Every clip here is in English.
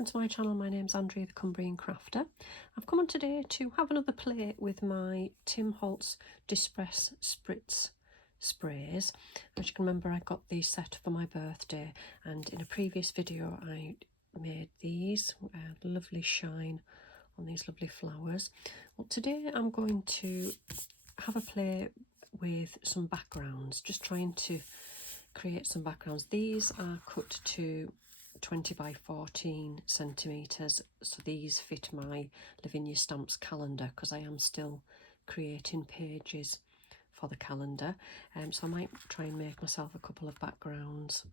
welcome to my channel. My name's Andrea the Cumbrian Crafter. I've come on today to have another play with my Tim Holtz Distress Spritz sprays. As you can remember, I got these set for my birthday, and in a previous video I made these lovely shine on these lovely flowers. Well, today I'm going to have a play with some backgrounds, just trying to create some backgrounds. These are cut to 20 by 14 centimetres, so these fit my Lavinia Stamps calendar because I am still creating pages for the calendar, so I might try and make myself a couple of backgrounds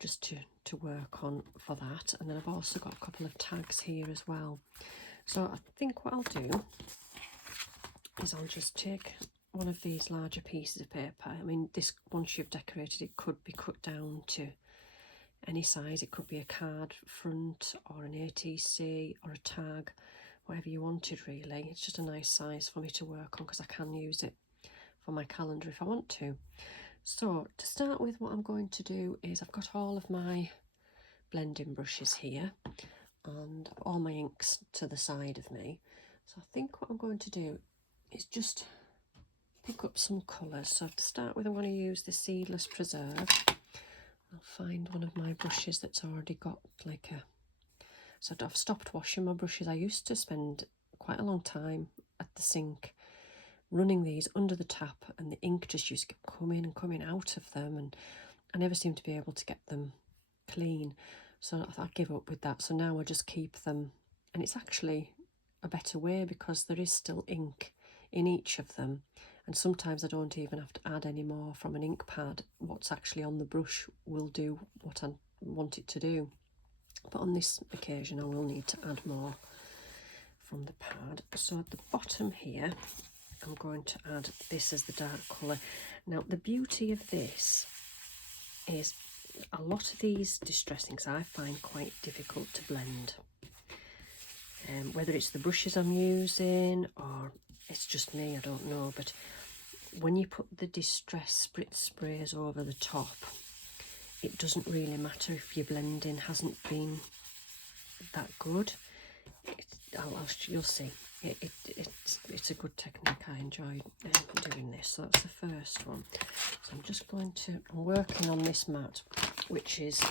just to work on for that. And then I've also got a couple of tags here as well. So I think what I'll do is I'll just take one of these larger pieces of paper. I mean, this, once you've decorated it, could be cut down to any size. It could be a card front or an ATC or a tag, whatever you wanted really. It's just a nice size for me to work on because I can use it for my calendar if I want to. So to start with, what I'm going to do is I've got all of my blending brushes here and all my inks to the side of me. So I think what I'm going to do is just pick up some colours. So to start with, I'm going to use the Seedless Preserve. I'll find one of my brushes that's already got like a... So I've stopped washing my brushes. I used to spend quite a long time at the sink running these under the tap, and the ink just used to keep coming and coming out of them, and I never seemed to be able to get them clean. So I give up with that. So now I just keep them, and it's actually a better way because there is still ink in each of them. And sometimes I don't even have to add any more from an ink pad. What's actually on the brush will do what I want it to do. But on this occasion I will need to add more from the pad. So at the bottom here I'm going to add this as the dark colour. Now the beauty of this is a lot of these distress inks I find quite difficult to blend. Whether it's the brushes I'm using or it's just me, I don't know, but when you put the Distress Spritz sprays over the top, it doesn't really matter if your blending hasn't been that good. You'll see. It's a good technique. I enjoy doing this. So that's the first one. So I'm working on this mat, which is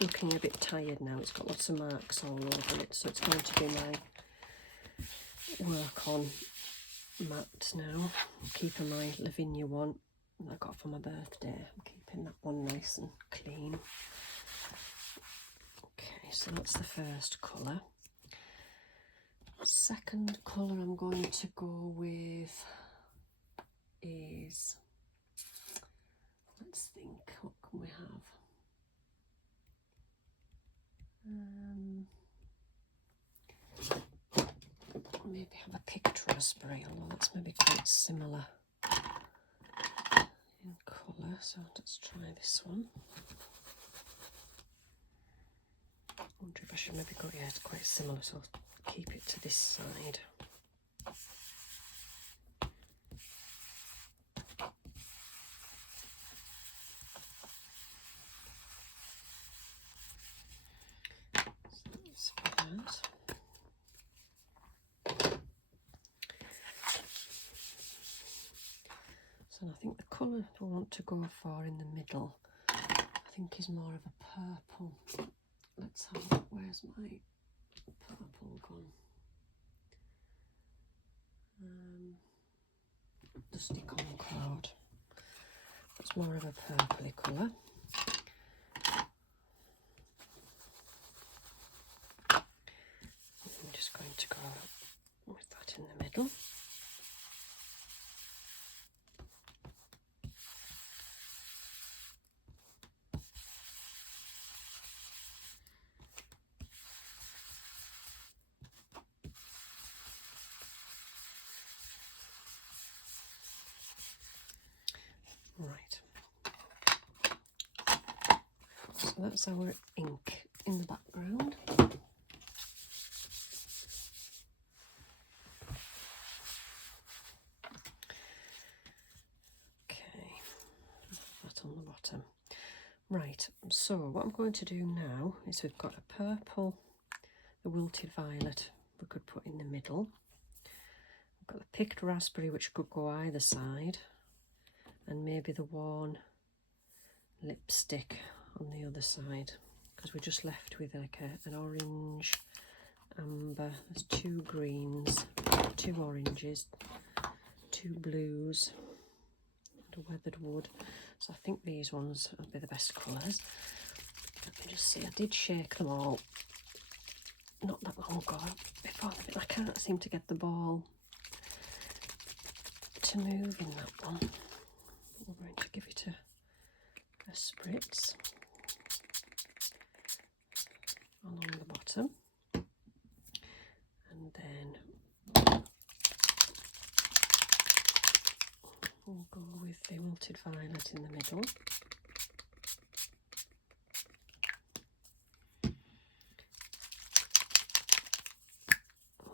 looking a bit tired now. It's got lots of marks all over it, so it's going to be my work on mat now. I'm keeping my Lavinia one that I got for my birthday. I'm keeping that one nice and clean. Okay, so that's the first colour. Second colour I'm going to go with is, let's think, what can we have? Maybe have a picked raspberry, although that's maybe quite similar in colour. So let's try this one. I wonder if I should maybe go, yeah, it's quite similar, so I'll keep it to this side. So that's for that. So I think the colour I want to go for in the middle, I think, is more of a purple. Let's have a look. Where's my purple gone? Dusty Concord. That's more of a purpley colour. I'm just going to go with that in the middle. Right, so that's our ink in the background. Okay, that on the bottom. Right, so what I'm going to do now is we've got a purple, the wilted violet we could put in the middle. We've got the picked raspberry, which could go either side, and maybe the worn lipstick on the other side, because we're just left with like an orange, amber. There's 2 greens, 2 oranges, 2 blues, and a weathered wood. So I think these ones will be the best colours. Let me just see, I did shake them all not that long ago before. I can't seem to get the ball to move in that one. We're going to give it a spritz along the bottom, and then we'll go with the wilted violet in the middle.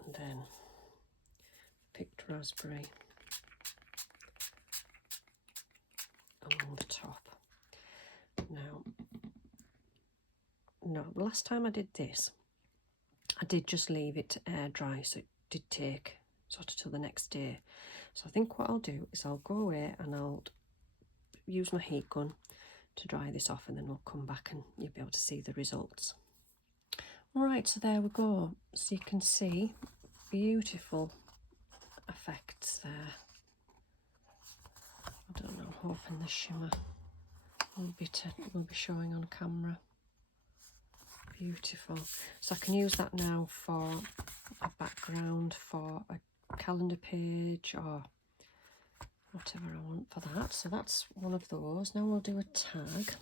And then picked raspberry along the top. Now, no, last time I did this, I did just leave it to air dry, so it did take sort of till the next day. So I think what I'll do is I'll go away and I'll use my heat gun to dry this off, and then we'll come back and you'll be able to see the results. Right, so there we go. So you can see beautiful effects there. I don't know, hoping the shimmer will be showing on camera. Beautiful. So I can use that now for a background for a calendar page or whatever I want for that. So that's one of those. Now we'll do a tag,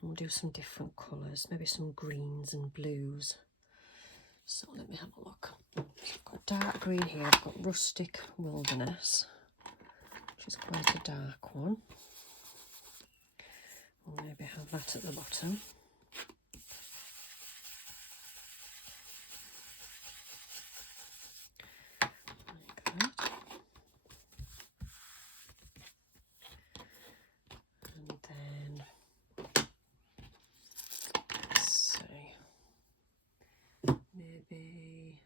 and we'll do some different colours, maybe some greens and blues. So let me have a look. So I've got dark green here, I've got rustic wilderness, which is quite a dark one. We'll maybe have that at the bottom. Like that. And then, let's see, maybe,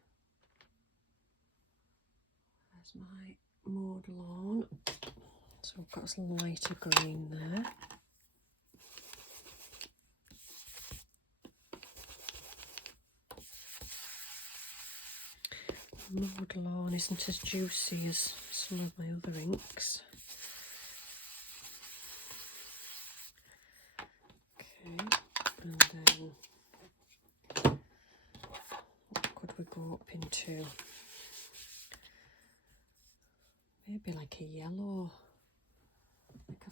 there's my mowed lawn. So I've got some lighter green there. Mowed lawn isn't as juicy as some of my other inks. Okay, and then what could we go up into? Maybe like a yellow, like a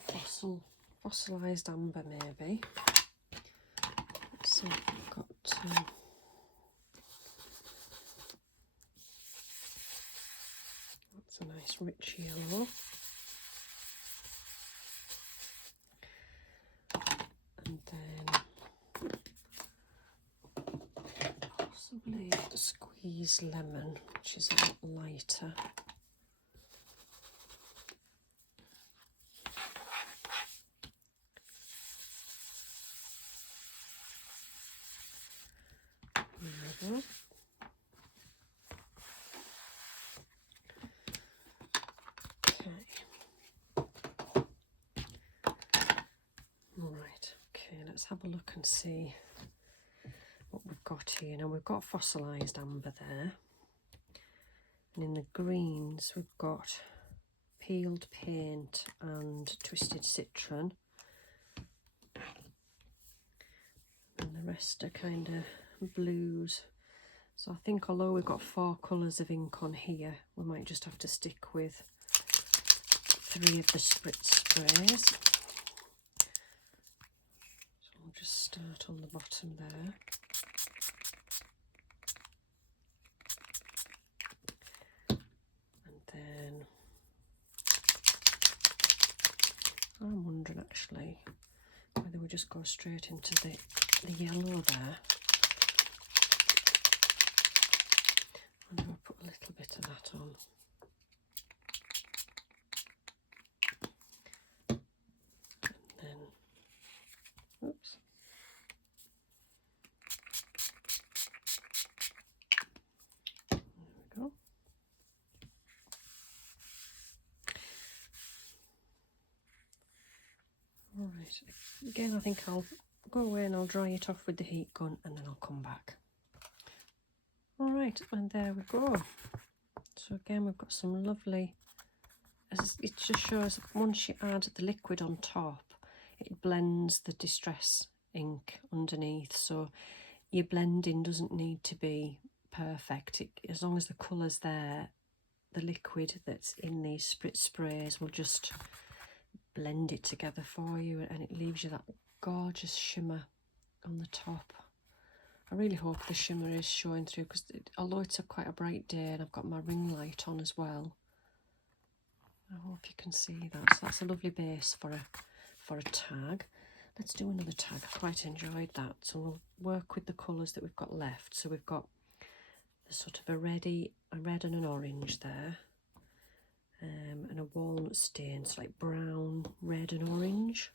fossilised amber maybe. Let's see if we've got that's a nice rich yellow. And then possibly squeeze lemon, which is a lot lighter. Let's have a look and see what we've got here. Now we've got fossilised amber there, and in the greens we've got peeled paint and twisted citron, and the rest are kind of blues. So I think although we've got 4 colours of ink on here, we might just have to stick with 3 of the spritz sprays. I'll just start on the bottom there. And then I'm wondering actually whether we just go straight into the yellow there. And I'll put a little bit of that on. And then Alright, again I think I'll go away and I'll dry it off with the heat gun and then I'll come back. Alright, and there we go. So again we've got some lovely, it just shows once you add the liquid on top, it blends the distress ink underneath, so your blending doesn't need to be perfect. As long as the colour's there, the liquid that's in these spritz sprays will just blend it together for you, and it leaves you that gorgeous shimmer on the top. I really hope the shimmer is showing through, because although it's quite a bright day and I've got my ring light on as well, I hope you can see that. So that's a lovely base for a tag. Let's do another tag. I quite enjoyed that. So we'll work with the colours that we've got left. So we've got the sort of a red and an orange there, and a walnut stain, so like brown, red and orange.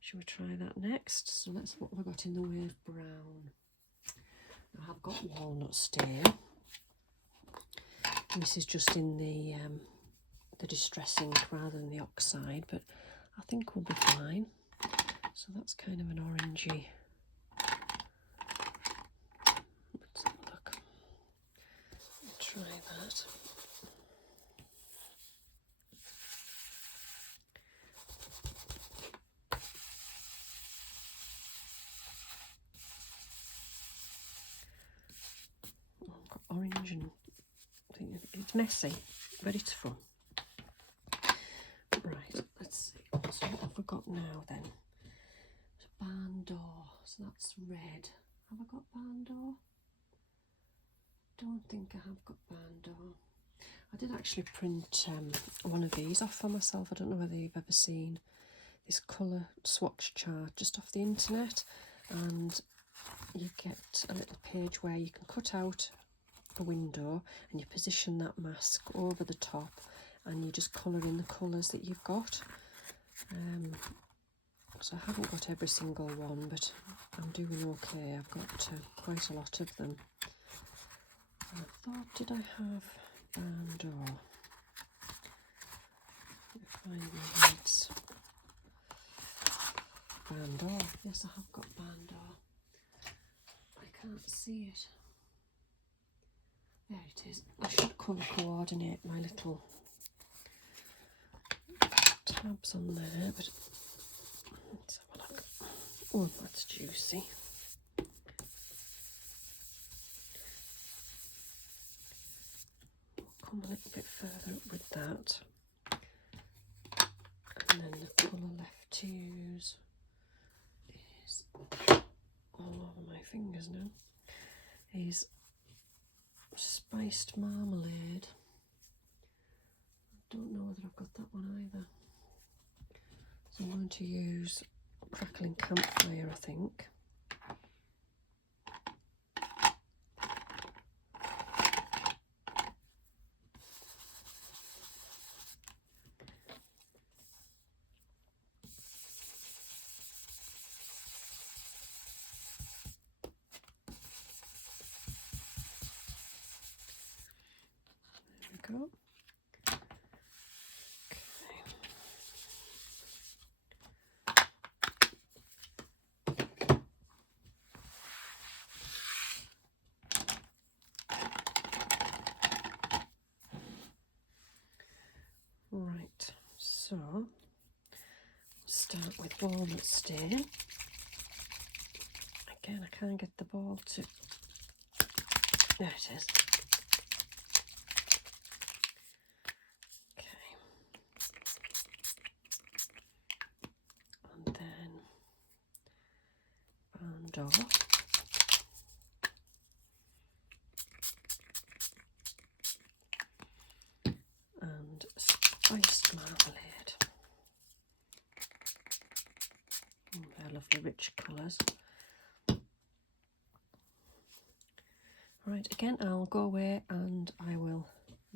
Shall we try that next? So that's what we've got in the way of brown. I have got walnut stain. And this is just in the distress ink rather than the oxide, but I think we'll be fine. So that's kind of an orangey. Let's have a look. I'll try that. Oh, I've got orange and it's messy, but it's fun. Right, let's see. So what have we got now then? Barn door, so that's red. Have I got barn door? Don't think I have got barn door. I did actually print one of these off for myself. I don't know whether you've ever seen this colour swatch chart just off the internet, and you get a little page where you can cut out a window and you position that mask over the top and you just colour in the colours that you've got. So I haven't got every single one, but I'm doing okay. I've got quite a lot of them. And I thought, did I have barn door? Let me find my reds. Barn door. Yes, I have got barn door. I can't see it. There it is. I should colour coordinate my little tabs on there, but let's have a look. Oh, that's juicy. I'll come a little bit further up with that. And then the colour left to use is all over my fingers now. Is spiced marmalade. I don't know whether I've got that one either. So I'm going to use crackling campfire, I think. There we go. Right, so start with walnut stain. Again, I can't get the ball to... There it is. Okay. And then barn door. And spiced marmalade. They're lovely rich colours. Right, again I'll go away and I will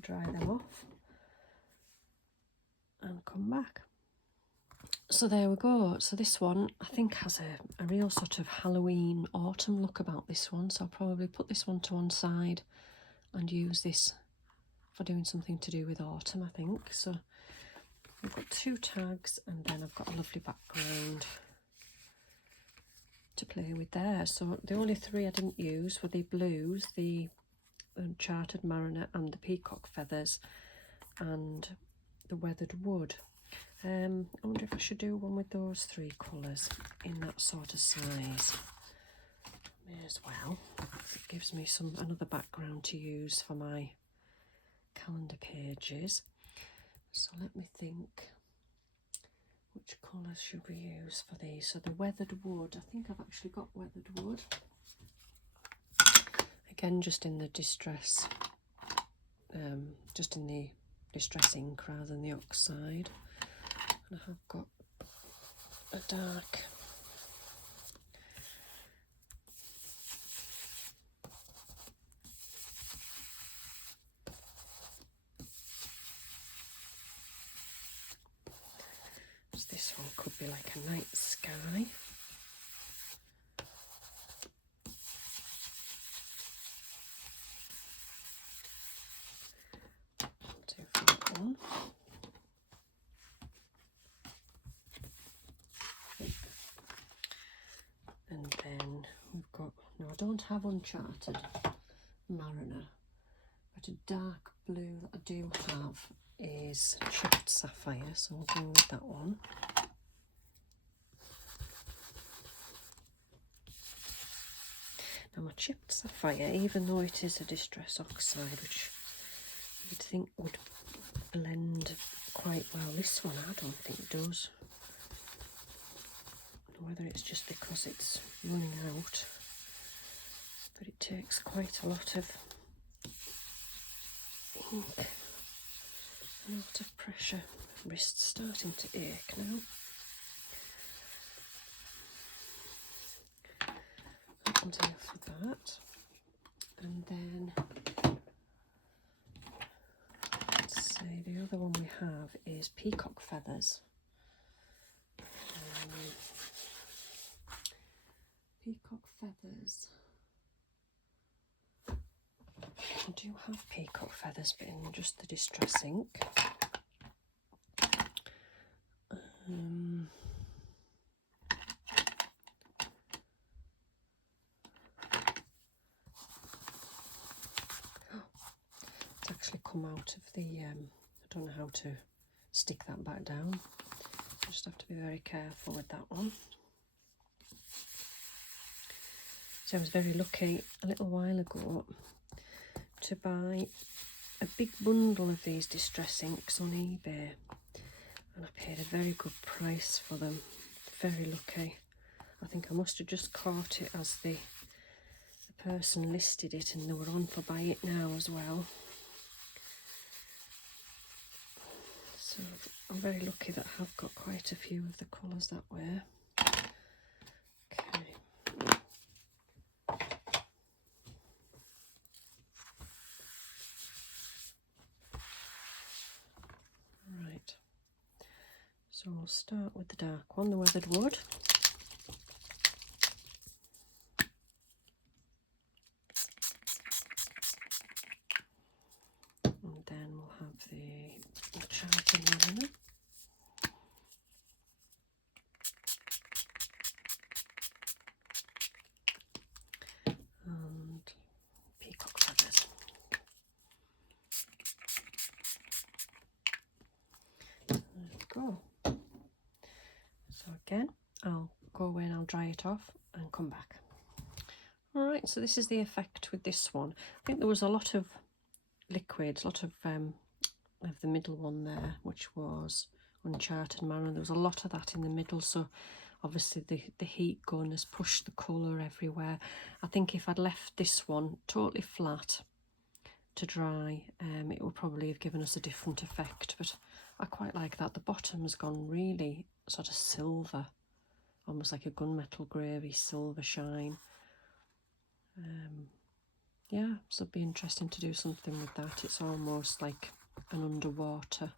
dry them off and come back. So there we go. So this one I think has a real sort of Halloween autumn look about this one, so I'll probably put this one to one side and use this for doing something to do with autumn, I think. So I've got 2 tags, and then I've got a lovely background to play with there. So the only 3 I didn't use were the blues, the Chartered Mariner and the peacock feathers, and the weathered wood. I wonder if I should do one with those 3 colours in that sort of size. May as well. It gives me another background to use for my calendar pages. So let me think, which colours should we use for these? So the weathered wood, I think I've actually got weathered wood. Again, just in the distress, just in the distress ink rather than the oxide. And I have got a dark this one could be like a night sky. Do for that one. And then we've got, no, I don't have Uncharted Mariner, but a dark blue that I do have is Chipped Sapphire, so I'll go with that one. Now my Chipped Sapphire, even though it is a distress oxide, which you'd think would blend quite well, this one I don't think does. Whether it's just because it's running out, but it takes quite a lot of ink, a lot of pressure. Wrist's starting to ache now. That'll do for that. And then, let's see, the other one we have is peacock feathers. Peacock feathers. I do have peacock feathers, but in just the distress ink. It's actually come out of the, I don't know how to stick that back down. I just have to be very careful with that one. So I was very lucky a little while ago to buy a big bundle of these distress inks on eBay, and I paid a very good price for them. Very lucky. I think I must have just caught it as the person listed it, and they were on for buy it now as well. So I'm very lucky that I have got quite a few of the colours that way. So we'll start with the dark one, the weathered wood. And then we'll have the Chartered Mariner. And peacock feathers. There we go. So again, I'll go away and I'll dry it off and come back. Alright, so this is the effect with this one. I think there was a lot of liquids, a lot of the middle one there, which was Uncharted Mariner. There was a lot of that in the middle, so obviously the heat gun has pushed the colour everywhere. I think if I'd left this one totally flat to dry, it would probably have given us a different effect, but I quite like that. The bottom's gone really sort of silver, almost like a gunmetal grey silver shine. Yeah, so it'd be interesting to do something with that. It's almost like an underwater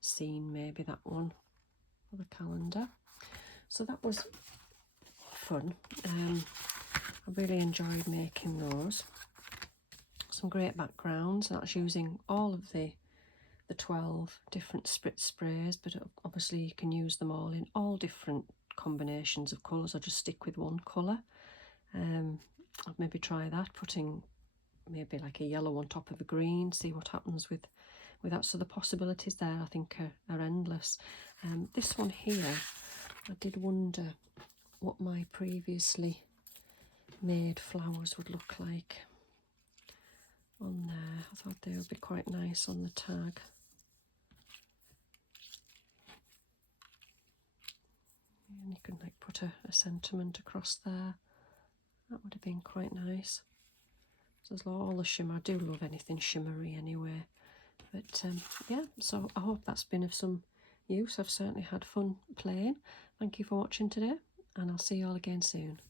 scene, maybe, that one, for the calendar. So that was fun. I really enjoyed making those. Some great backgrounds, and that's using all of the the 12 different spritz sprays, but obviously you can use them all in all different combinations of colours. I just stick with one colour. I'll maybe try that, putting maybe like a yellow on top of a green, see what happens with that. So the possibilities there, I think, are endless. This one here, I did wonder what my previously made flowers would look like on there. I thought they would be quite nice on the tag. And you can like put a sentiment across there. That would have been quite nice. So there's all the shimmer. I do love anything shimmery anyway. But yeah, so I hope that's been of some use. I've certainly had fun playing. Thank you for watching today, and I'll see you all again soon.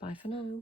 Bye for now.